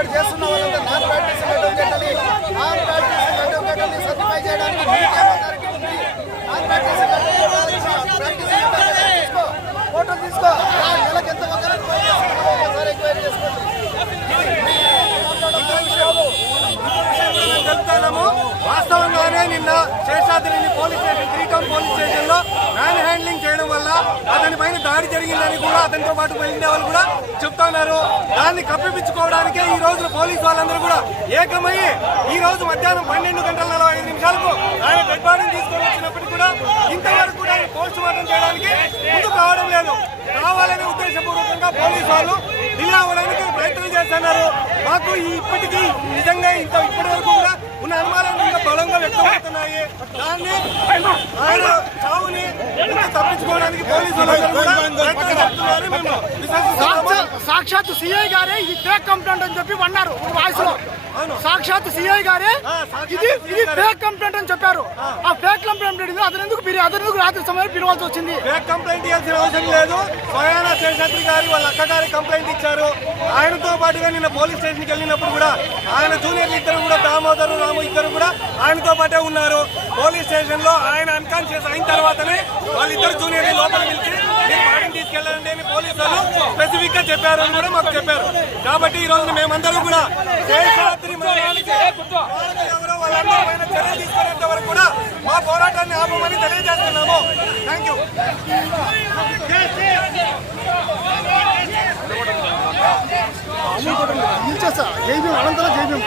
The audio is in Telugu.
ఇక్కడ చేస్తున్న వాళ్ళంతా నాన్ ప్రాక్టీసింగ్ అడ్వకేట్లని సర్టిఫై చేయడానికి నాన్ ప్రాక్టీసింగ్ ఫోటో తీసుకో నెలకు ఎంత ఒకసారి ఎంక్వైరీ చేసుకోండి. చెప్తాము వాస్తవంగానే నిన్న Seshadrini police station 3 town police station లో మ్యాన్ హ్యాండ్లింగ్ చేయడం వల్ల అతని పైన దాడి జరిగిందని కూడా అతనితో పాటు వెళ్ళిన వాళ్ళు కూడా చెప్తున్నారు. దాన్ని కప్పిపుచ్చుకోవడానికే ఈ రోజు పోలీసు వాళ్ళందరూ కూడా ఏకమయ్యి ఈ రోజు మధ్యాహ్నం 12:45 ఆయన డెడ్ బాడీని తీసుకొని వచ్చినప్పటికీ కూడా ఇంతవరకు కూడా ఆయన పోస్ట్ మార్టం చేయడానికి ముందుకు కావడం లేదు. కావాలనే ఉద్దేశపూర్వకంగా పోలీసు వాళ్ళు డిలే అవ్వడానికి ప్రయత్నం చేస్తున్నారు. మాకు ఇప్పటికీ నిజంగా ఇప్పటి వరకు కూడా ఉన్న అనుమానాలు ఇంకా బలంగా వ్యక్తమవుతున్నాయి. దాన్ని ఆయన చావుని తప్పించుకోవడానికి పోలీసులు సాక్షాత్ సిఐ గారే ఇది ఫేక్ కంప్లైంట్ అని చెప్పి అన్నారు వాయిస్ లో. సాక్షాత్ సిఐ గారే ఇది ఫేక్ కంప్లైంట్ అని చెప్పారు. ఆ ఫేక్ కంప్లైంట్ అతను ఎందుకు రాత్రి సమయంలో పిలవాల్సి వచ్చింది? ఫేక్ కంప్లైంట్ ఇవ్వాల్సిన అవసరం లేదు. స్వయానా శేషాద్రి గారు వాళ్ళ అక్కగారి కంప్లైంట్ ఇచ్చారు. ఆయనతో పాటుగా నిన్న పోలీస్ స్టేషన్కి వెళ్ళినప్పుడు కూడా ఆయన జూనియర్లు ఇద్దరు కూడా దామోదరు రాము ఇద్దరు కూడా ఆయనతో పాటే ఉన్నారు. పోలీస్ స్టేషన్ లో ఆయన అన్కాన్షియస్ అయిన తర్వాతనే వాళ్ళిద్దరు జూనియర్లు లోపల పిలిచి మీరు బాడీని తీసుకెళ్లండి అని పోలీసులు స్పెసిఫిక్ గా చెప్పారు అని కూడా మాకు చెప్పారు. కాబట్టి ఈ రోజు మేమందరూ కూడా శేషాద్రి ఎవరో వాళ్ళందరూ పైన చర్యలు తీసుకునేంత వరకు కూడా మా పోరాటాన్ని ఆపమని తెలియజేస్తున్నాము. Thank you. అనంతరం జై భీమ్.